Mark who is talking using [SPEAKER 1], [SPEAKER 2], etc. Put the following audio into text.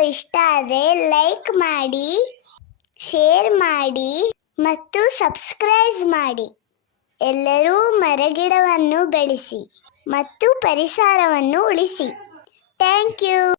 [SPEAKER 1] ಇಷ್ಟ ಆದರೆ ಲೈಕ್ ಮಾಡಿ ಶೇರ್ ಮಾಡಿ ಮತ್ತು ಸಬ್ಸ್ಕ್ರೈಬ್ ಮಾಡಿ. ಎಲ್ಲರೂ ಮರಗಿಡವನ್ನು ಬೆಳೆಸಿ ಮತ್ತು ಪರಿಸರವನ್ನು ಉಳಿಸಿ. Thank you